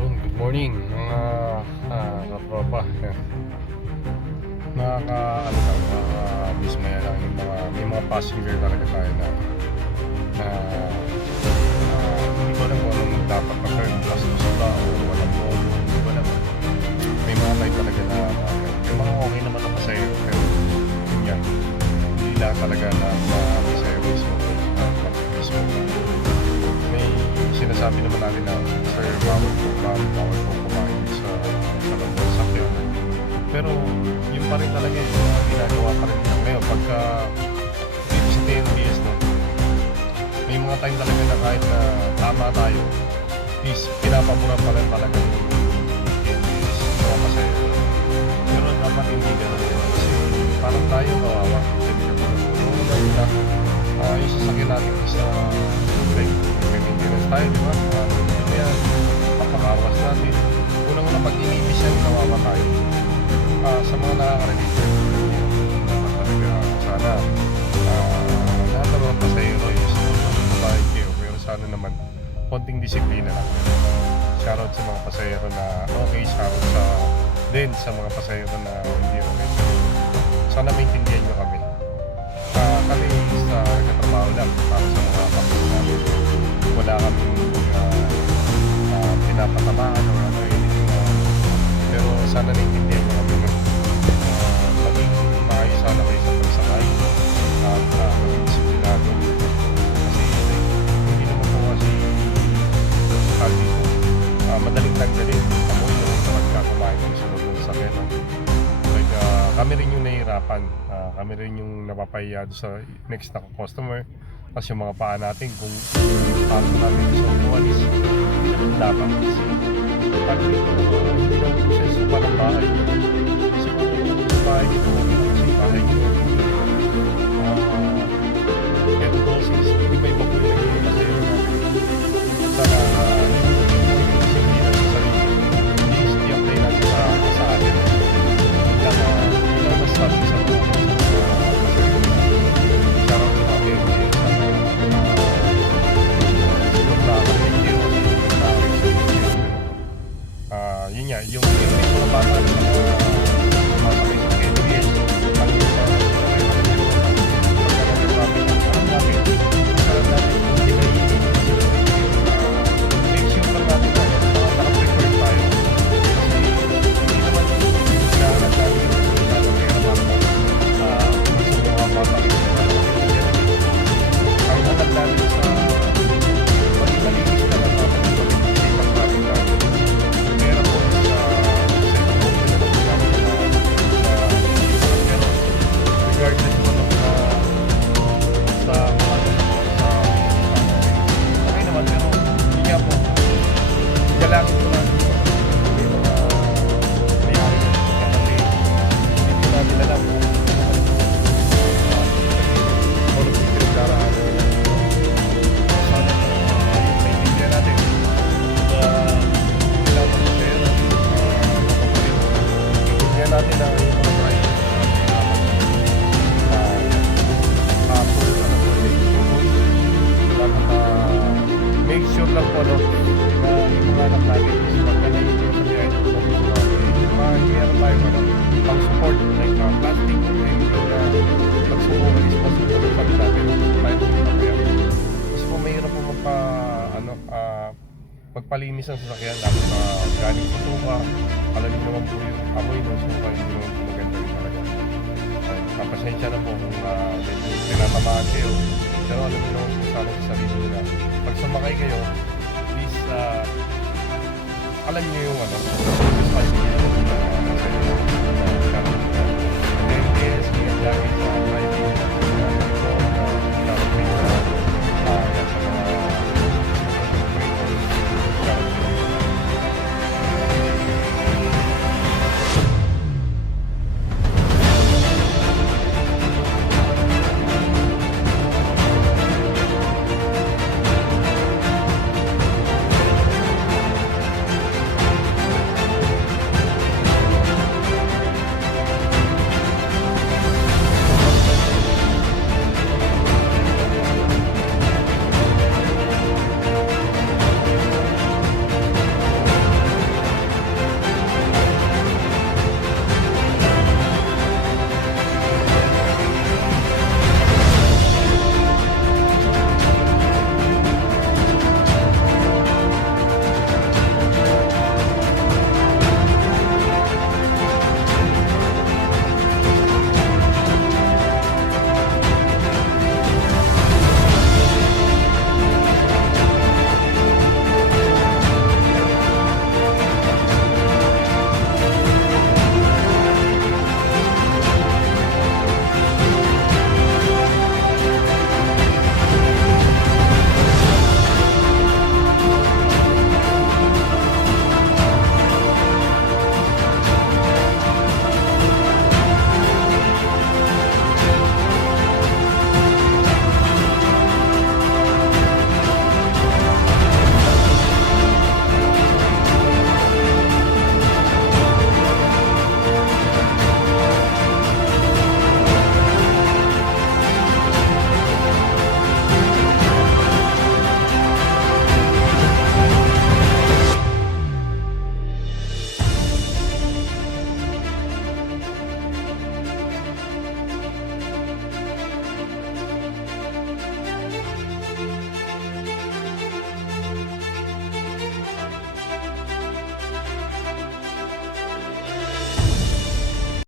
Ayun, good morning mga katropa. Nakaka-dismaya lang yung may mga passenger talaga tayo na hindi ko alam kung anong dapat na turn plus ba o walang mo, hindi ko alam. May mga time talaga na yung mga okay naman na pasaya, pero yun nga, hindi lang talaga na pasaya mismo may sinasabi naman natin na sir, bawal po kumain sa loob ng sakyan, pero yun pa rin talaga yung mga ginagawa pa rin nila ngayon pagka dito sa TNBS, no? May mga time talaga na kahit na tama tayo is pinapamura pa rin talaga yung TNBS mga pasaya, pero dapat hindi gano'n kasi parang tayo kawawa yung sasakyan natin sa like may maintenance tayo, di ba? Kaya papakawas natin unang-una pag inibis yan, kawawa tayo. Sa mga nakaka-relate dapat talaga sana lahat ng mga pasahero is babae kayo, pero sana naman konting disiplina lang. Shoutout sa mga pasahero na okay, shoutout sa mga pasahero na hindi okay, pero sana maintindihan nyo kami. Kami sa katrabaho lang para sa mga kapatid namin, wala kami pinapatamaan o ano pero sana naiintindihan nyo kami maging maayos sana kayo sa pagsakay at maging disiplinado kasi hindi naman po kasi dito madaling tanggalin amoy na rin kapag kumain ng sunod ng sakyan, no? Like, kami rin yung nahihirapan, kami rin yung napapahiya sa next na customer kasi yung mga paa natin kung paano natin sa upuan is hindi naman dapat kasi pag hindi naman siya supa ng bahay siguro yung bahay nito okay na kasi bahay nito eto boses iba-iba po yung naging masaya natin sana hindi na sa sarili please i-apply natin sa atin kaya hindi masasabi sa mga shoutout sa mga yun nga, yung mga bata na masakay sa KBS ang yung mga pagkakagapapin ang sarap natin hindi na make sure lang natin tayo nakaprepared tayo kasi hindi naman kailangan natin yung pera para gusto mga bata ang hanap natin sa malinis na lang natin regardless mo nung sa okay naman, pero hindi nga po galangin ko lang yung mga mayari kasi hindi natin alam kung ano yung pinagdaraan sana yung naiintindihan natin kailangan mo pera naiintindihan natin na yung mga driver make sure lang po, no, na yung mga anak natin is pagkalay yung sa biyahe ng mahihirap tayo pang-support like plastic o anything na pag-support is possible sa pati natin tayo po yung kapaya kasi po mahirap po magpalinis ang sasakyan dapat galing sa suka alam nyo naman po yung amoy ng suka hindi naman po maganda rin talaga pasensya na po kung tinatamaan kayo pero alam nyo naman po sana sa sarili nyo na pag sumakay kayo please alam nyo yung responsibility na sa inyo and then yes, ingat lagi sa